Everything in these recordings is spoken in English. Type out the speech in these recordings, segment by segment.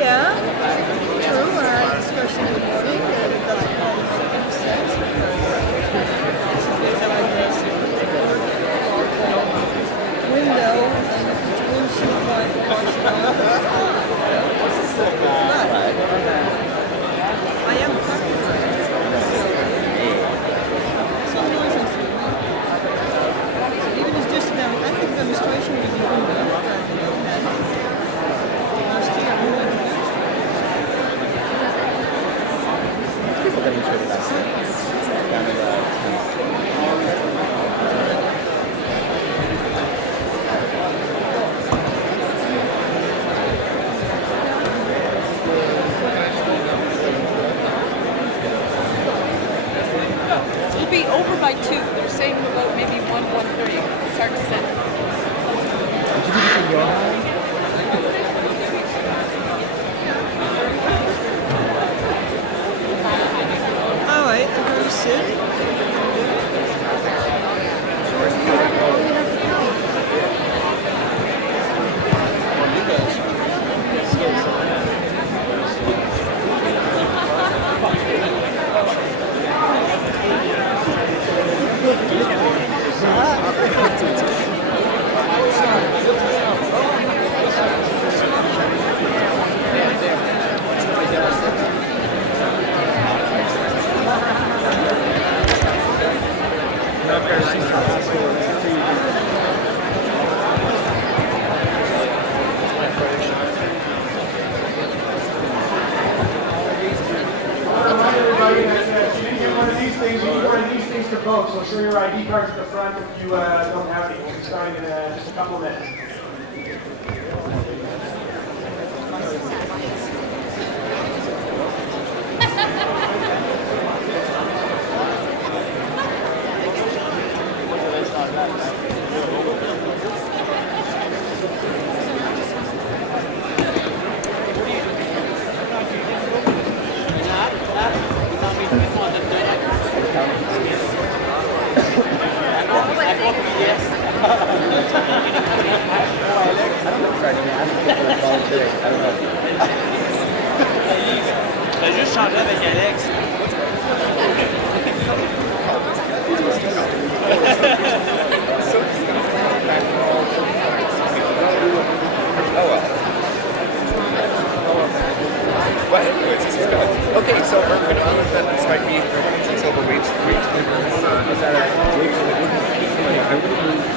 Yeah, true. Our discussion in the morning it doesn't always make sense window and windshield wipe washing I am even as just I think demonstration would be people demonstrated last night. Down in the It'll be over by 2. They're saying about maybe 1:30. It's hard to say. Did you do this in your house? all right, I'm going to sit. Folks, we'll show your ID cards at the front if you don't have any. We'll be starting in just a couple of minutes. J'ai juste changé avec Alex. Oh well. Well, anyways, this is good. Okay, so we're going to move that this might be until the wait. Is that a wait till the I'm going to move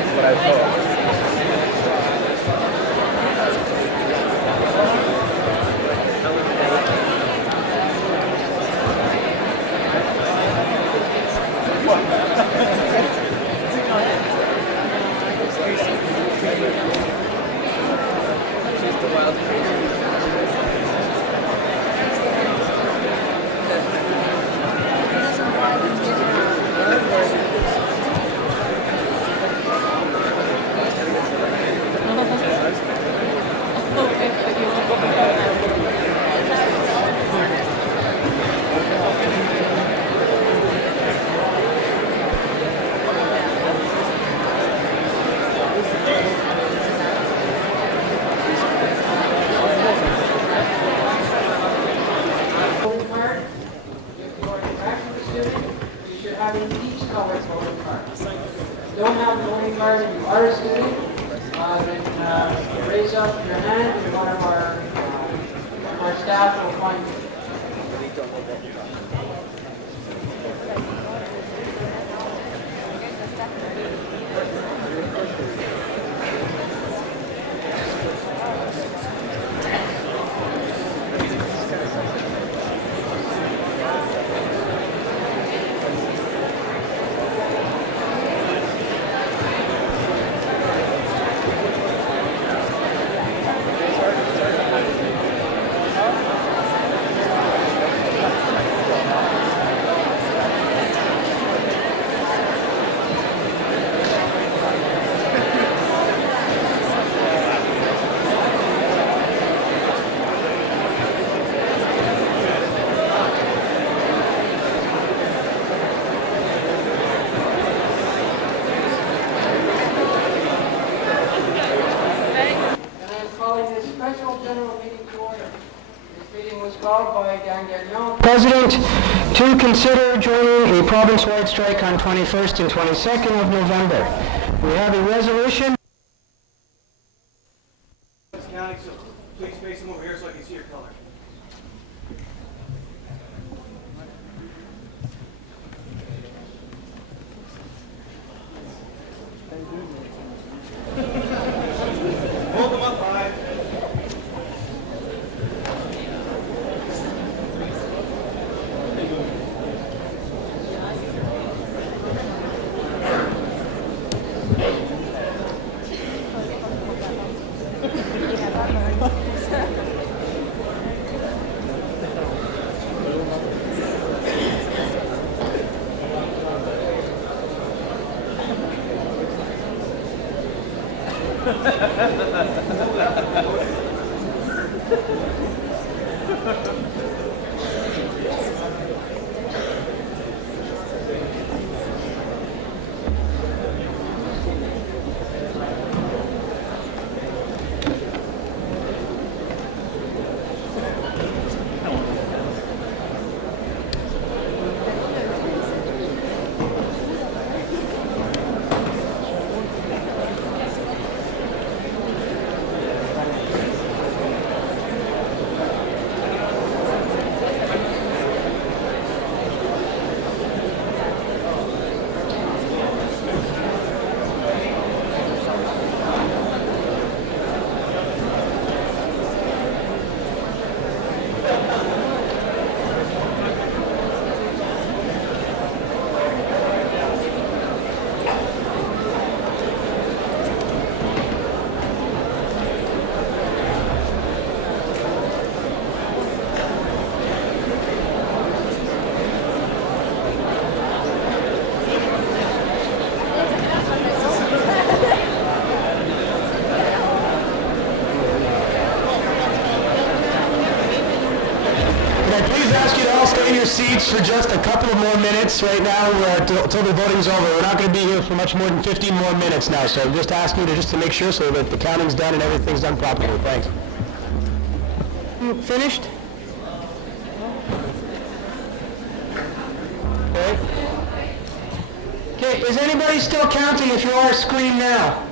what I thought. Don't have a voting card and you are a student, then raise up your hand and one of our staff will find you. President, to consider joining a province-wide strike on 21st and 22nd of November. We have a resolution. Counting, so please face them over here so I can see your color. Hold them up high. Seats for just a couple of more minutes right now until the voting's over. We're not going to be here for much more than 15 more minutes now, so I'm just asking you to make sure so that the counting's done and everything's done properly. Thanks. Finished? Okay, is anybody still counting if you are screen now?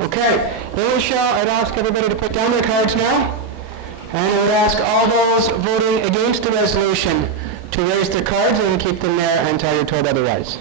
Okay, I'd ask everybody to put down their cards now. And I would ask all those voting against the resolution to raise their cards and keep them there until you're told otherwise.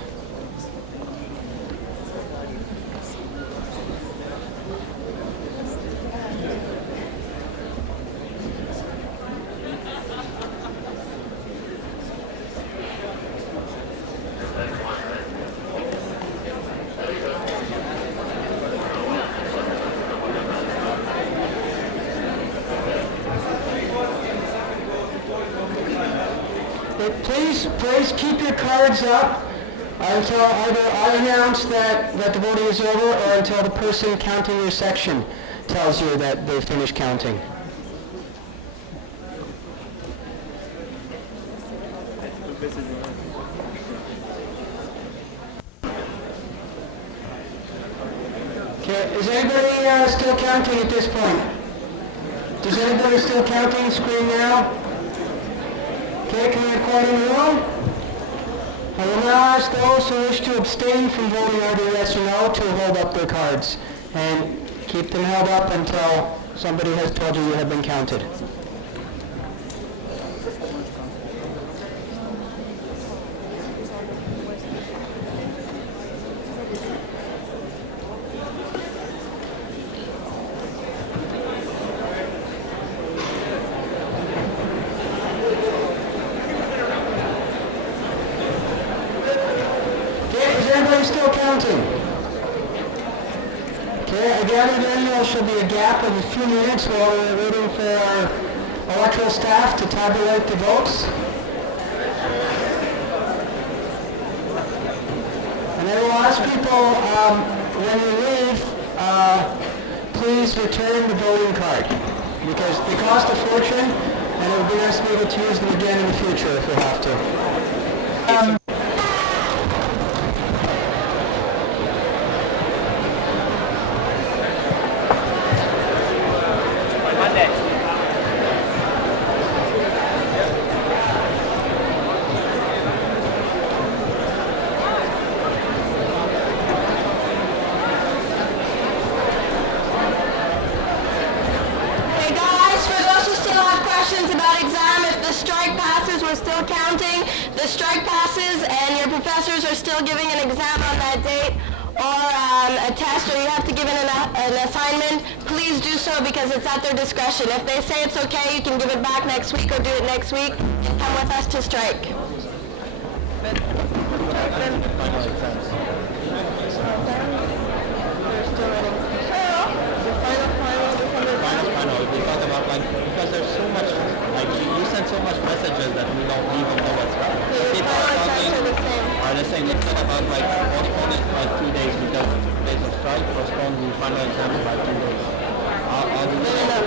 Please keep your cards up until either I announce that the voting is over or until the person counting your section tells you that they've finished counting. Okay, is anybody still counting at this point? Is anybody still counting? Screen now. Okay, can we record in the room? I will now ask those who wish to abstain from voting either yes or no to hold up their cards and keep them held up until somebody has told you you have been counted. Still counting. Okay, I gather then there should be a gap of a few minutes while we're waiting for our electoral staff to tabulate the votes. And I will ask people, when you leave, please return the voting card because they cost a fortune and it would be nice to be able to use them again in the future if we have to. The strike passes and your professors are still giving an exam on that date or a test or you have to give an assignment, please do so because it's at their discretion. If they say it's okay, you can give it back next week or do it next week. Come with us to strike. Because there's so much, you send so much messages that we don't even know what's happening. People are the same. It's not about postpone it by 2 days because days of strike, postpone the final exam by 2 days. I'll do that.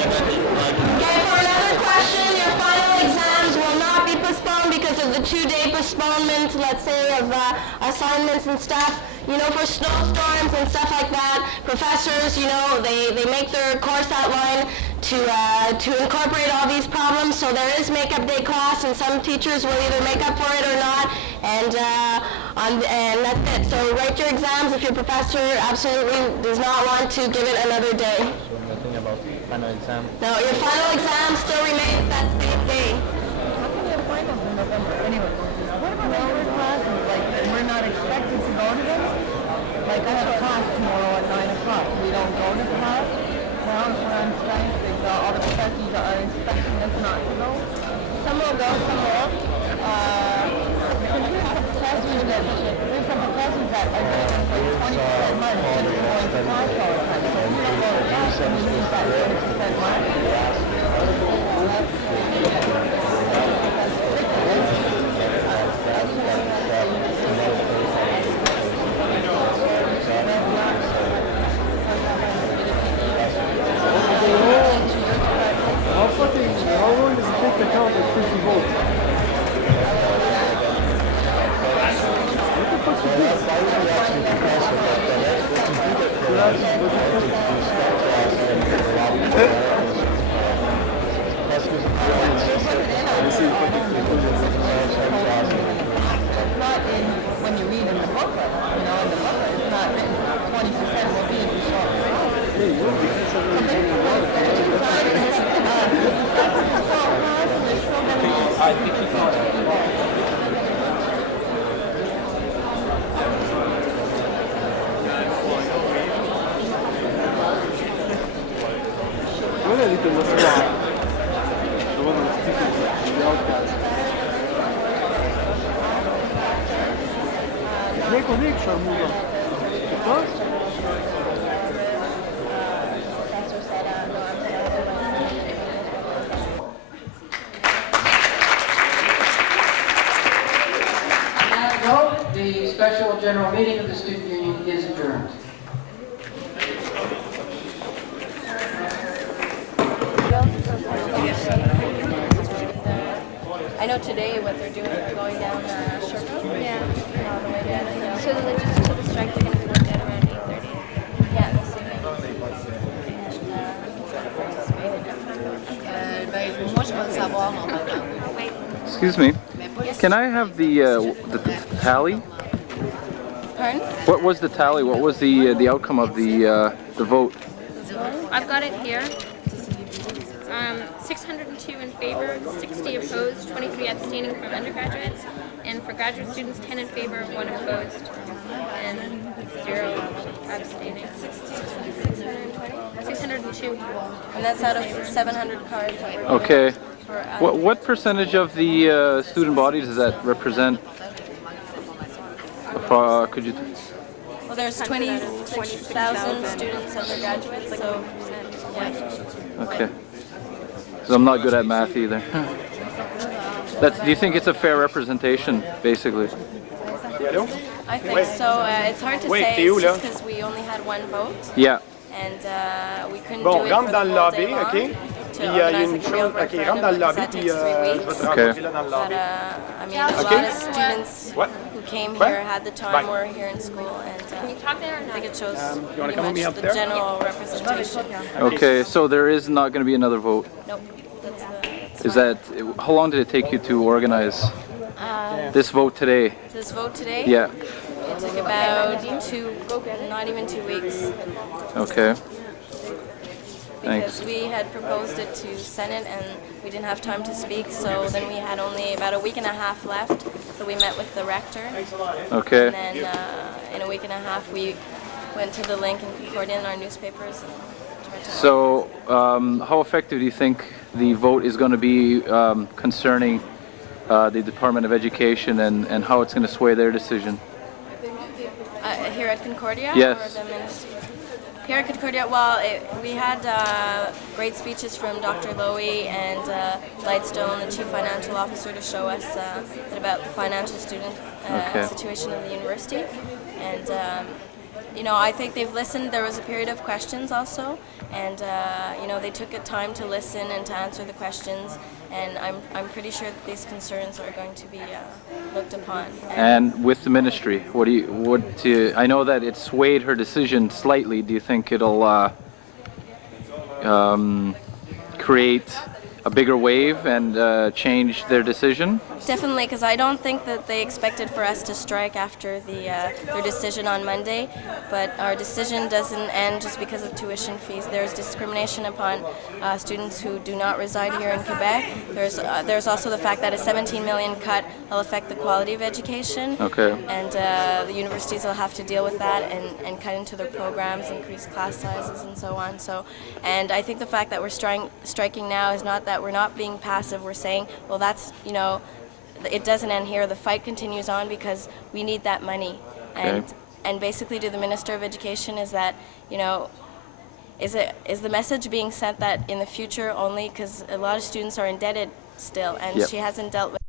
Okay, for another question, your final exams will not be postponed because of the 2-day postponement, let's say, of assignments and stuff. You know, for snowstorms and stuff like that, professors, you know, they make their course outline to incorporate all these problems. So there is makeup day class, and some teachers will either make up for it or not, and that's it. So write your exams if your professor absolutely does not want to give it another day. So nothing about final exam? No, your final exam still remains that same day. How can we have finals in November? Anyway, what about regular classes? Like, we're not expected to go to them? Like, I have a class tomorrow at 9 o'clock. We don't go to class. We're on strike. All the professors are expecting us not to go. Some will go, some won't. There's some professors that are getting like 20% money just for going to class all the time. So if we don't go to class, then we lose that 20% money. How long does it take to count the 50 votes? What the fuck is this? It's not in when you read in the booklet. You know, in the booklet, it's not written 20% will be in the short. I think he caught it. Non è di quello strano. Dove non sticky di outcast. Ne connection muda. What? special general meeting of the Student Union is adjourned. I know today what they're doing, they're going down Sherbrooke. Yeah. On the way down. So the logistics of the strike, they're going to be looked at around 8:30. Yeah, this evening. Excuse me. Can I have the tally? Pardon? What was the tally? What was the outcome of the vote? I've got it here. 602 in favor, 60 opposed, 23 abstaining from undergraduates, and for graduate students, 10 in favor, 1 opposed, and 0 abstaining. 602. And that's out of 700 cards. that we're Okay. doing for, What percentage of the student body does that represent? Could you? well, there's 26,000 students undergraduates, so yeah. Okay. Because I'm not good at math either. Do you think it's a fair representation, basically? I think so. It's hard to say. It's just because we only had one vote, Yeah. and we couldn't Bon, do it rentre for dans the le whole lobby, day long OK? to Puis il y a organize une like a chose, real OK, rentre referendum, dans le because lobby, that puis takes 3 je vais weeks. te OK. rencontrer là dans le But lobby. I mean, a lot of students What? who came What? here had the time, Bye. were here in school, and I think it shows you wanna pretty come with me much up the there? general representation. Okay, so there is not going to be another vote. Nope. That's Is that, how long did it take you to organize this vote today? this vote today? Yeah. It took about not even 2 weeks. Okay. Because Thanks. we had proposed it to Senate and we didn't have time to speak, so then we had only about a week and a half left. So we met with the rector, Okay. and then in a week and a half we went to the link in Concordia in our newspapers. And tried to So, how effective do you think the vote is going to be concerning the Department of Education and how it's going to sway their decision? here at Concordia? Yes. Or the ministry? Here at Concordia, well, we had great speeches from Dr. Lowy and Lightstone, the Chief Financial Officer, to show us about the financial student Okay. situation in the university. And, you know, I think they've listened. There was a period of questions also, and, you know, they took a time to listen and to answer the questions. And I'm pretty sure that these concerns are going to be looked upon. And with the ministry, I know that it swayed her decision slightly. Do you think it'll create a bigger wave and change their decision? Definitely, because I don't think that they expected for us to strike after their decision on Monday, but our decision doesn't end just because of tuition fees. There's discrimination upon students who do not reside here in Quebec. There's also the fact that a 17 million cut will affect the quality of education, Okay. and the universities will have to deal with that and cut into their programs, increase class sizes, and so on. So, and I think the fact that we're striking now is not that we're not being passive. We're saying, well, that's, you know, it doesn't end here. The fight continues on because we need that money. And basically to the Minister of Education is that, you know, is the message being sent that in the future only, because a lot of students are indebted still, and Yep. she hasn't dealt with